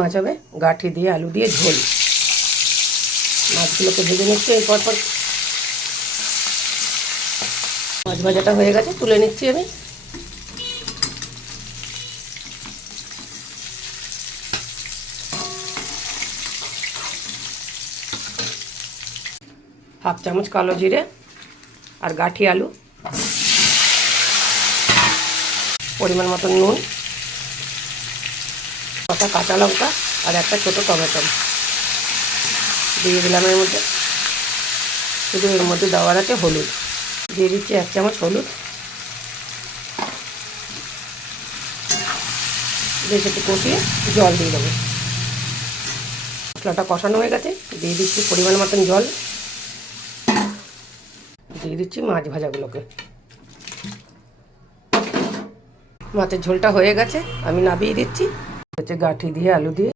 মাছ হবে গাঠি দিয়ে আলু দিয়ে ঝোল। মাছগুলোকে ভেজে নিচ্ছি এরপর পর। মাছ ভাজাটা হয়ে গেছে, তুলে নিচ্ছি আমি। হাফ চামচ কালো জিরে আর গাঠি আলু, পরিমাণ মতো নুন, কটা কাঁচা লঙ্কা আর একটা ছোটো টমেটো দিয়ে দিলাম এর মধ্যে। শুধু এর মধ্যে দেওয়ার আছে হলুদ, দিয়ে দিচ্ছি 1 চামচ হলুদ। দিয়ে সেটা কষিয়ে জল দিয়ে দেবো। মশলাটা কষানো হয়ে গেছে, দিয়ে দিচ্ছি পরিমাণ মতন জল, দিয়ে দিচ্ছি মাছ ভাজাগুলোকে। মাছের ঝোলটা হয়ে গেছে, আমি নামিয়ে দিচ্ছি। হচ্ছে গাঠি দিয়ে আলু দিয়ে